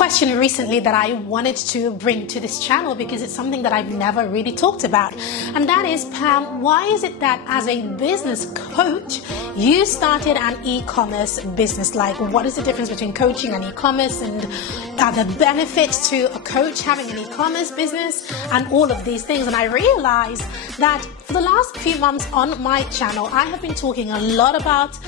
question recently that I wanted to bring to this channel because it's something that I've never really talked about. And that is, Pam, why is it that as a business coach, you started an e-commerce business? Like, what is the difference between coaching and e-commerce, and the benefits to a coach having an e-commerce business and all of these things? And I realized that for the last few months on my channel, I have been talking a lot about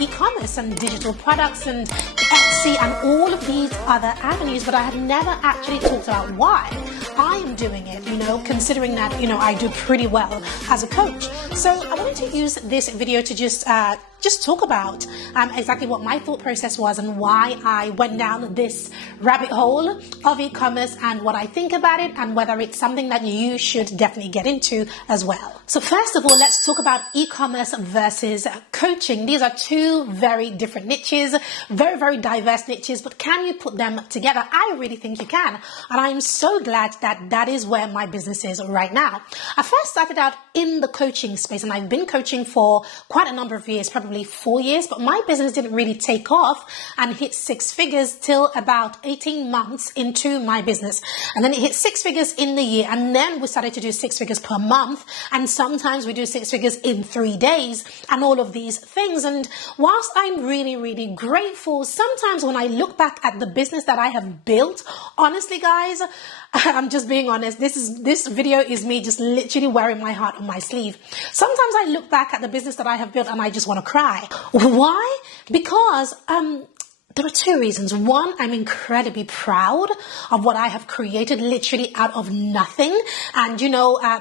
e-commerce and digital products and Etsy and all of these other avenues, but I have never actually talked about why I am doing it, considering that, I do pretty well as a coach. So I wanted to use this video to just talk about exactly what my thought process was and why I went down this rabbit hole of e-commerce and what I think about it and whether it's something that you should definitely get into as well. So first of all, let's talk about e-commerce versus coaching. These are two very different niches, very, very diverse niches, but can you put them together? I really think you can. And I'm so glad that that is where my business is right now. I first started out in the coaching space, and I've been coaching for quite a number of years, probably 4 years, but my business didn't really take off and hit six figures till about 18 months into my business. And then it hit six figures in the year, and then we started to do six figures per month, and sometimes we do six figures in 3 days and all of these things. And whilst I'm really, really grateful, sometimes when I look back at the business that I have built, honestly guys, I'm just being honest, this video is me just literally wearing my heart on my sleeve. Sometimes I look back at the business that I have built and I just want to cry. Why? Because there are two reasons. One, I'm incredibly proud of what I have created literally out of nothing. And,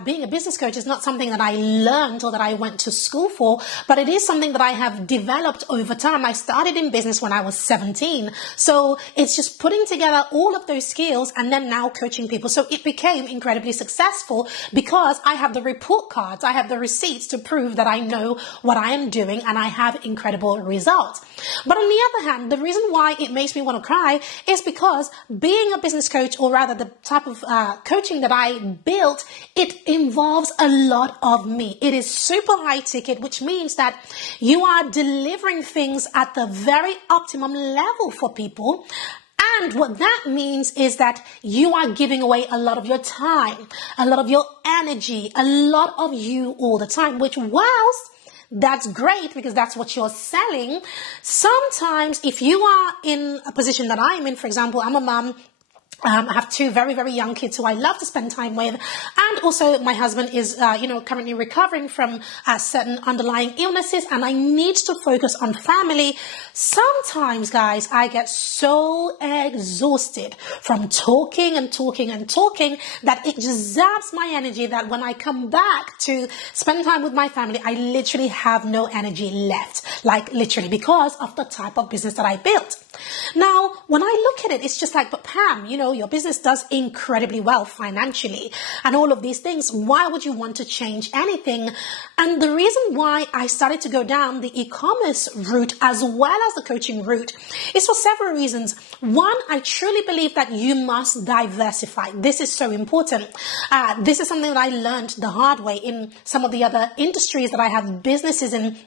being a business coach is not something that I learned or that I went to school for, but it is something that I have developed over time. I started in business when I was 17. So it's just putting together all of those skills and then now coaching people. So it became incredibly successful because I have the report cards, I have the receipts to prove that I know what I am doing and I have incredible results. But on the other hand, the reason why it makes me want to cry is because being a business coach, or rather the type of coaching that I built, it involves a lot of me. It is super high ticket, which means that you are delivering things at the very optimum level for people. And what that means is that you are giving away a lot of your time, a lot of your energy, a lot of you all the time, which whilst that's great because that's what you're selling. Sometimes if you are in a position that I'm in, for example, I'm a mom, I have two very, very young kids who I love to spend time with. And also my husband is, currently recovering from certain underlying illnesses, and I need to focus on family. Sometimes, guys, I get so exhausted from talking and talking and talking that it just zaps my energy, that when I come back to spend time with my family, I literally have no energy left, like literally, because of the type of business that I built. Now, when I look at it, it's just like, but Pam, your business does incredibly well financially and all of these things. Why would you want to change anything? And the reason why I started to go down the e-commerce route as well as the coaching route is for several reasons. One, I truly believe that you must diversify. This is so important. This is something that I learned the hard way in some of the other industries that I have businesses in.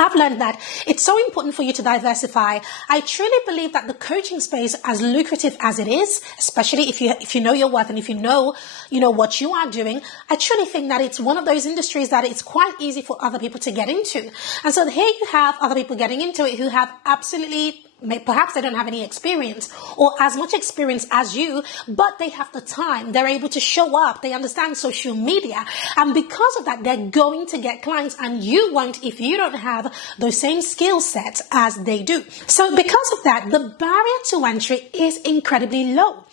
I've learned that it's so important for you to diversify. I truly believe that the coaching space, as lucrative as it is, especially if you know your worth and if you know what you are doing, I truly think that it's one of those industries that it's quite easy for other people to get into. And so here you have other people getting into it who have absolutely, perhaps they don't have any experience or as much experience as you, but they have the time. They're able to show up. They understand social media. And because of that, they're going to get clients, and you won't if you don't have those same skill sets as they do. So because of that, the barrier to entry is incredibly low,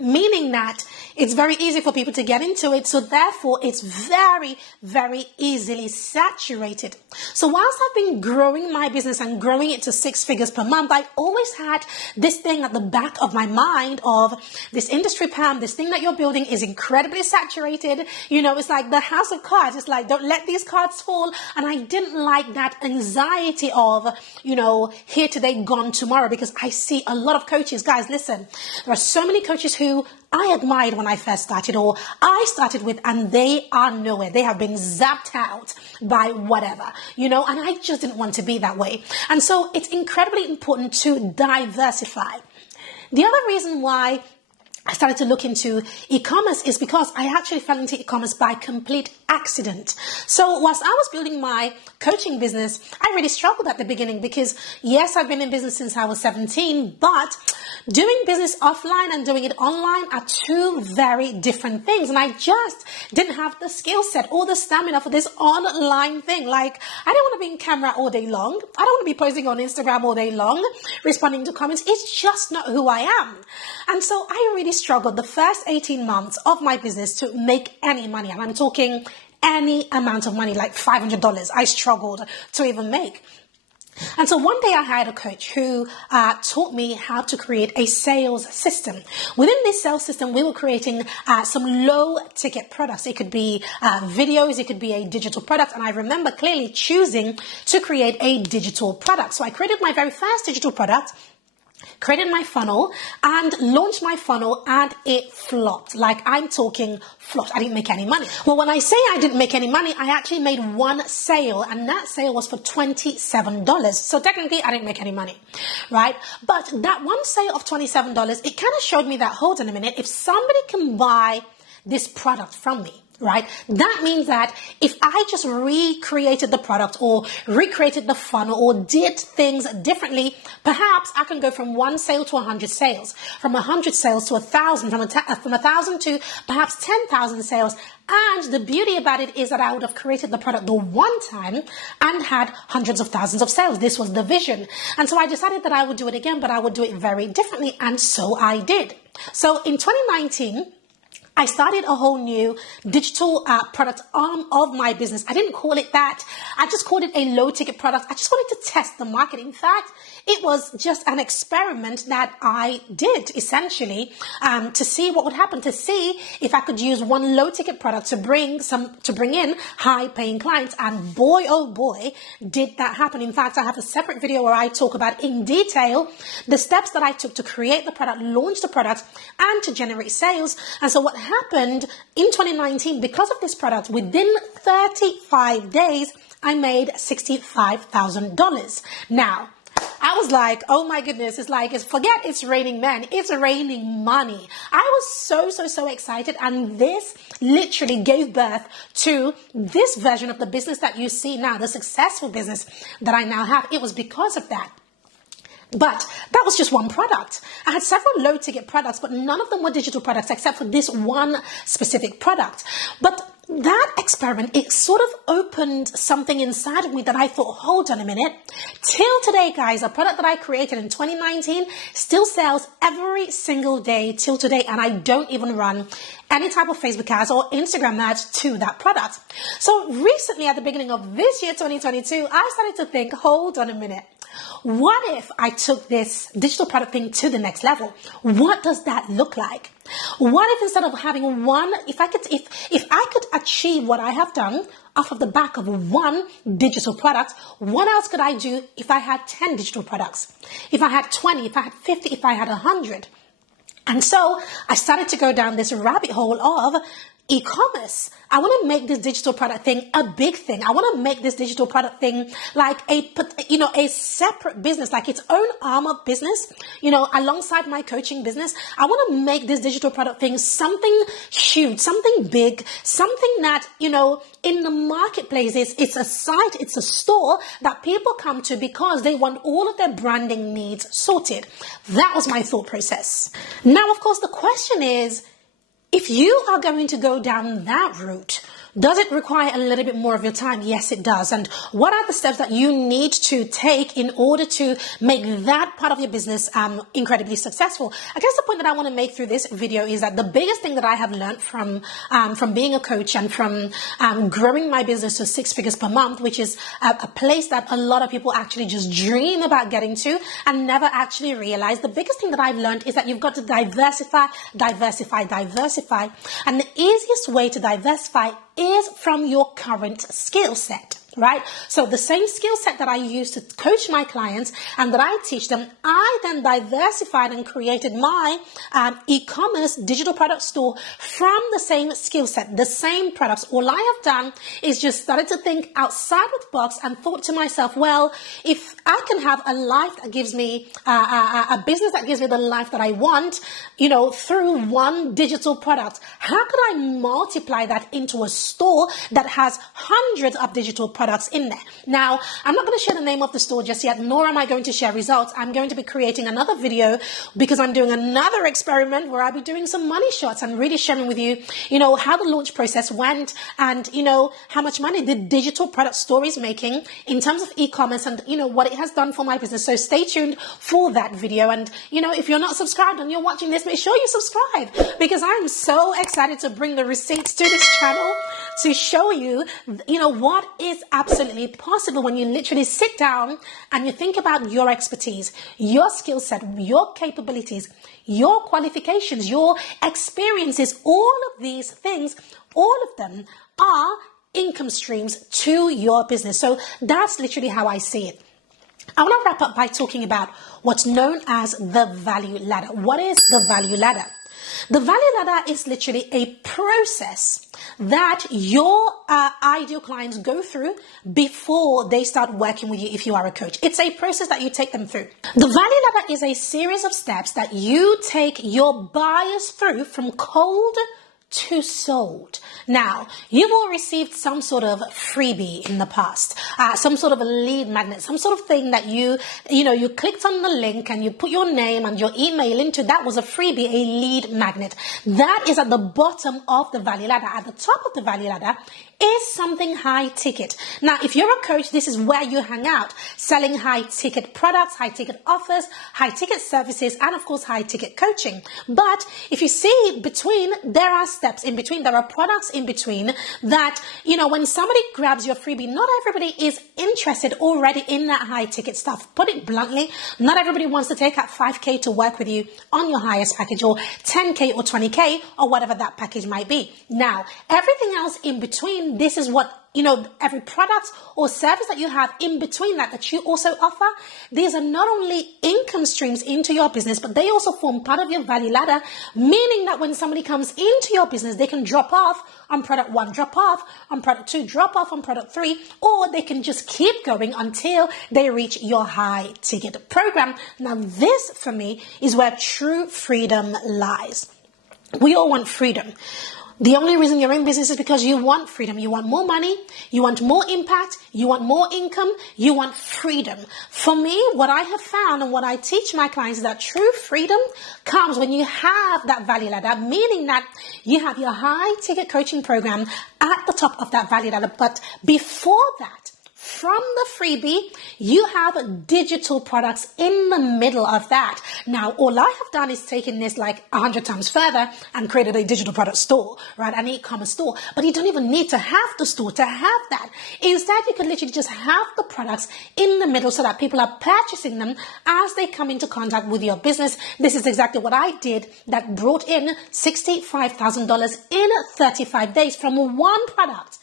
meaning that it's very easy for people to get into it. So therefore, it's very, very easily saturated. So whilst I've been growing my business and growing it to six figures per month, I always had this thing at the back of my mind of this industry, Pam, this thing that you're building is incredibly saturated. It's like the house of cards. It's like, don't let these cards fall. And I didn't like that anxiety of, here today, gone tomorrow, because I see a lot of coaches. Guys, listen, there are so many coaches who I admired when I first started, or I started with, and they are nowhere. They have been zapped out by whatever, and I just didn't want to be that way. And so it's incredibly important to diversify. The other reason why I started to look into e-commerce is because I actually fell into e-commerce by complete accident. So whilst I was building my coaching business, I really struggled at the beginning because yes, I've been in business since I was 17, but doing business offline and doing it online are two very different things. And I just didn't have the skill set or the stamina for this online thing. Like, I don't want to be in camera all day long. I don't want to be posting on Instagram all day long, responding to comments. It's just not who I am. And so I really struggled the first 18 months of my business to make any money. And I'm talking any amount of money, like $500. I struggled to even make. And so one day I hired a coach who taught me how to create a sales system. Within this sales system, we were creating some low ticket products. It could be videos, it could be a digital product. And I remember clearly choosing to create a digital product. So I created my very first digital product, created my funnel and launched my funnel, and it flopped. Like, I'm talking flopped. I didn't make any money. Well, when I say I didn't make any money, I actually made one sale, and that sale was for $27. So technically I didn't make any money, right? But that one sale of $27, it kind of showed me that, hold on a minute, if somebody can buy this product from me, right? That means that if I just recreated the product or recreated the funnel or did things differently, perhaps I can go from one sale to 100 sales, from 100 sales to 1,000, from 1,000 to perhaps 10,000 sales. And the beauty about it is that I would have created the product the one time and had hundreds of thousands of sales. This was the vision. And so I decided that I would do it again, but I would do it very differently. And so I did. So in 2019, I started a whole new digital product arm of my business. I didn't call it that. I just called it a low ticket product. I just wanted to test the market. In fact, it was just an experiment that I did essentially to see what would happen, to see if I could use one low ticket product to bring in high paying clients. And boy, oh boy, did that happen. In fact, I have a separate video where I talk about in detail the steps that I took to create the product, launch the product, and to generate sales. And so what happened in 2019, because of this product, within 35 days, I made $65,000. Now, I was like, oh my goodness, forget it's raining men, it's raining money. I was so excited, and this literally gave birth to this version of the business that you see now, the successful business that I now have. It was because of that. But that was just one product. I had several low ticket products, but none of them were digital products except for this one specific product. But that experiment, it sort of opened something inside of me that I thought, hold on a minute. Till today, guys, a product that I created in 2019 still sells every single day till today. And I don't even run any type of Facebook ads or Instagram ads to that product. So recently, at the beginning of this year, 2022, I started to think, hold on a minute. What if I took this digital product thing to the next level? What does that look like? What if instead of having one, if I could achieve what I have done off of the back of one digital product, what else could I do if I had 10 digital products? If I had 20, if I had 50, if I had 100? And so I started to go down this rabbit hole of e-commerce. I want to make this digital product thing a big thing. I want to make this digital product thing like a separate business, like its own arm of business, alongside my coaching business. I want to make this digital product thing something huge, something big, something that, in the marketplace it's a site, it's a store that people come to because they want all of their branding needs sorted. That was my thought process. Now, of course, the question is, if you are going to go down that route, does it require a little bit more of your time? Yes, it does. And what are the steps that you need to take in order to make that part of your business incredibly successful? I guess the point that I want to make through this video is that the biggest thing that I have learned from being a coach and from growing my business to 6 figures per month, which is a place that a lot of people actually just dream about getting to and never actually realize. The biggest thing that I've learned is that you've got to diversify. And the easiest way to diversify is from your current skill set, right? So the same skill set that I use to coach my clients and that I teach them, I then diversified and created my e-commerce digital product store from the same skill set, the same products. All I have done is just started to think outside of the box and thought to myself, well, if I can have a life that gives me, a business that gives me the life that I want, through one digital product, how could I multiply that into a store that has hundreds of digital products in there? Now, I'm not going to share the name of the store just yet, nor am I going to share results. I'm going to be creating another video because I'm doing another experiment where I'll be doing some money shots and really sharing with you, how the launch process went and, how much money the digital product store is making in terms of e-commerce and, what it has done for my business. So stay tuned for that video. And, if you're not subscribed and you're watching this, make sure you subscribe because I'm so excited to bring the receipts to this channel to show you, what is absolutely possible when you literally sit down and you think about your expertise, your skill set, your capabilities, your qualifications, your experiences. All of these things, all of them are income streams to your business. So that's literally how I see it. I want to wrap up by talking about what's known as the value ladder. What is the value ladder? The value ladder is literally a process that your ideal clients go through before they start working with you if you are a coach. It's a process that you take them through. The value ladder is a series of steps that you take your buyers through from cold to sold. Now, you've all received some sort of freebie in the past, some sort of a lead magnet, some sort of thing that you clicked on the link and you put your name and your email into. That was a freebie, a lead magnet. That is at the bottom of the value ladder. At the top of the value ladder is something high ticket. Now, if you're a coach, this is where you hang out, selling high ticket products, high ticket offers, high ticket services, and of course, high ticket coaching. But if you see between, there are steps in between, there are products in between that, when somebody grabs your freebie, not everybody is interested already in that high ticket stuff. Put it bluntly, not everybody wants to take out 5K to work with you on your highest package or 10K or 20K or whatever that package might be. Now, everything else in between, this is what, every product or service that you have in between that you also offer. These are not only income streams into your business, but they also form part of your value ladder, meaning that when somebody comes into your business, they can drop off on product 1, drop off on product 2, drop off on product 3, or they can just keep going until they reach your high ticket program. Now, this for me is where true freedom lies. We all want freedom. The only reason you're in business is because you want freedom. You want more money, you want more impact, you want more income, you want freedom. For me, what I have found and what I teach my clients is that true freedom comes when you have that value ladder, meaning that you have your high ticket coaching program at the top of that value ladder. But before that, from the freebie, you have digital products in the middle of that. Now, all I have done is taken this like 100 times further and created a digital product store, right? An e-commerce store. But you don't even need to have the store to have that. Instead, you can literally just have the products in the middle so that people are purchasing them as they come into contact with your business. This is exactly what I did that brought in $65,000 in 35 days from one product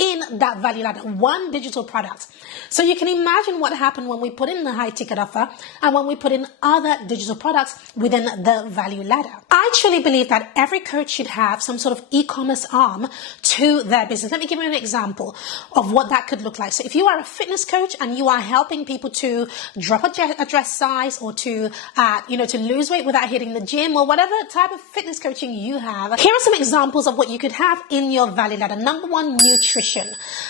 in that value ladder, one digital product. So you can imagine what happened when we put in the high ticket offer and when we put in other digital products within the value ladder. I truly believe that every coach should have some sort of e-commerce arm to their business. Let me give you an example of what that could look like. So if you are a fitness coach and you are helping people to drop a dress size or to lose weight without hitting the gym or whatever type of fitness coaching you have, here are some examples of what you could have in your value ladder. Number 1, nutrition.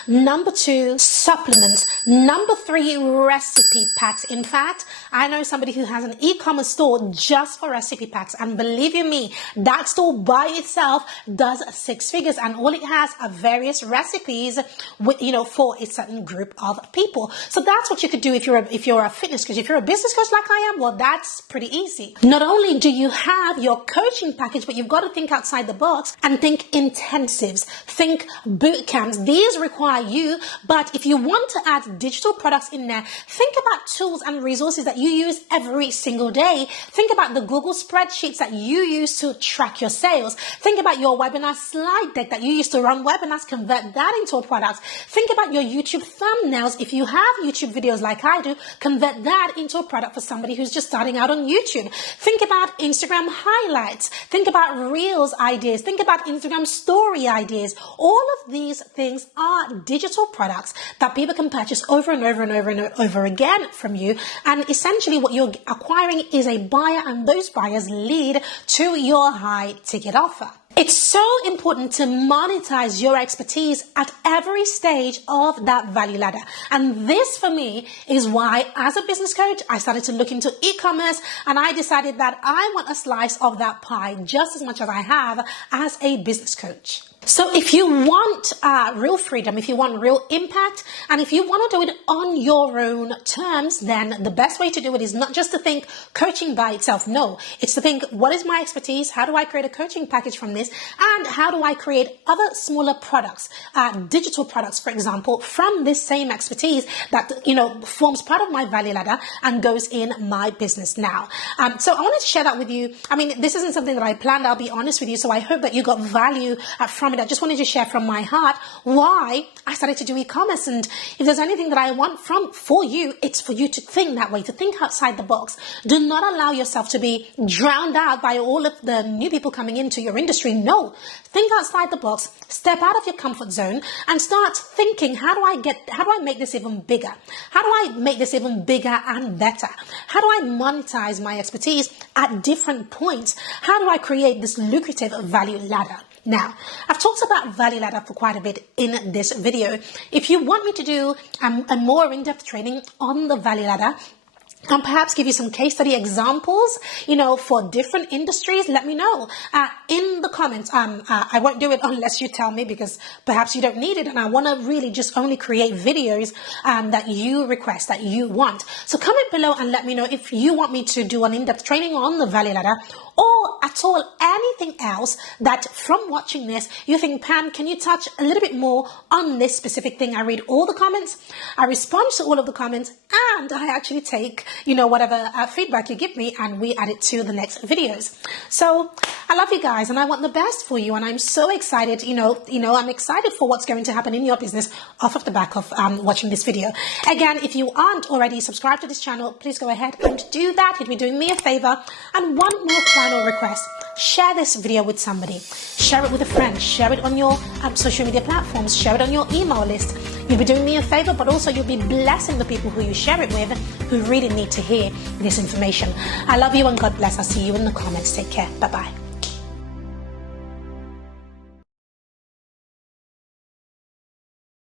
Number 2, supplements. Number 3, recipe packs. In fact, I know somebody who has an e-commerce store just for recipe packs, and believe you me, that store by itself does 6 figures, and all it has are various recipes with, for a certain group of people. So that's what you could do if you're a fitness coach. If you're a business coach like I am, well, that's pretty easy. Not only do you have your coaching package, but you've got to think outside the box and think intensives, think boot camps. these require you, but if you want to add digital products in there, think about tools and resources that you use every single day. Think about the Google spreadsheets that you use to track your sales. Think about your webinar slide deck that you use to run webinars, convert that into a product. Think about your YouTube thumbnails. If you have YouTube videos like I do, convert that into a product for somebody who's just starting out on YouTube. Think about Instagram highlights. Think about Reels ideas. Think about Instagram story ideas. All of these things are digital products that people can purchase over and over and over and over again from you. And essentially what you're acquiring is a buyer, and those buyers lead to your high ticket offer. It's so important to monetize your expertise at every stage of that value ladder. And this for me is why, as a business coach, I started to look into e-commerce, and I decided that I want a slice of that pie just as much as I have as a business coach. So if you want real freedom, if you want real impact, and if you want to do it on your own terms, then the best way to do it is not just to think coaching by itself. No, it's to think, what is my expertise? How do I create a coaching package from this? And how do I create other smaller products, digital products, for example, from this same expertise that, forms part of my value ladder and goes in my business now. So I wanted to share that with you. I mean, this isn't something that I planned, I'll be honest with you. So I hope that you got value from it. I just wanted to share from my heart why I started to do e-commerce. And if there's anything that I want for you, it's for you to think that way, to think outside the box. Do not allow yourself to be drowned out by all of the new people coming into your industry. No, think outside the box, step out of your comfort zone and start thinking, how do I make this even bigger? How do I make this even bigger and better? How do I monetize my expertise at different points? How do I create this lucrative value ladder? Now, I've talked about value ladder for quite a bit in this video. If you want me to do a more in-depth training on the value ladder, and perhaps give you some case study examples, for different industries, let me know in the comments. I won't do it unless you tell me, because perhaps you don't need it. And I want to really just only create videos that you request, that you want. So comment below and let me know if you want me to do an in-depth training on the value ladder, or at all anything else that from watching this, you think, Pam, can you touch a little bit more on this specific thing? I read all the comments, I respond to all of the comments, and I actually take, whatever feedback you give me, and we add it to the next videos. So I love you guys, and I want the best for you, and I'm so excited, I'm excited for what's going to happen in your business off of the back of watching this video. Again, if you aren't already subscribed to this channel, please go ahead and do that. You'd be doing me a favor. And one more final request: share this video with somebody, share it with a friend, share it on your social media platforms, share it on your email list. You'll be doing me a favor, but also you'll be blessing the people who you share it with, who really need to hear this information. I love you and God bless. I'll see you in the comments. Take care. Bye-bye.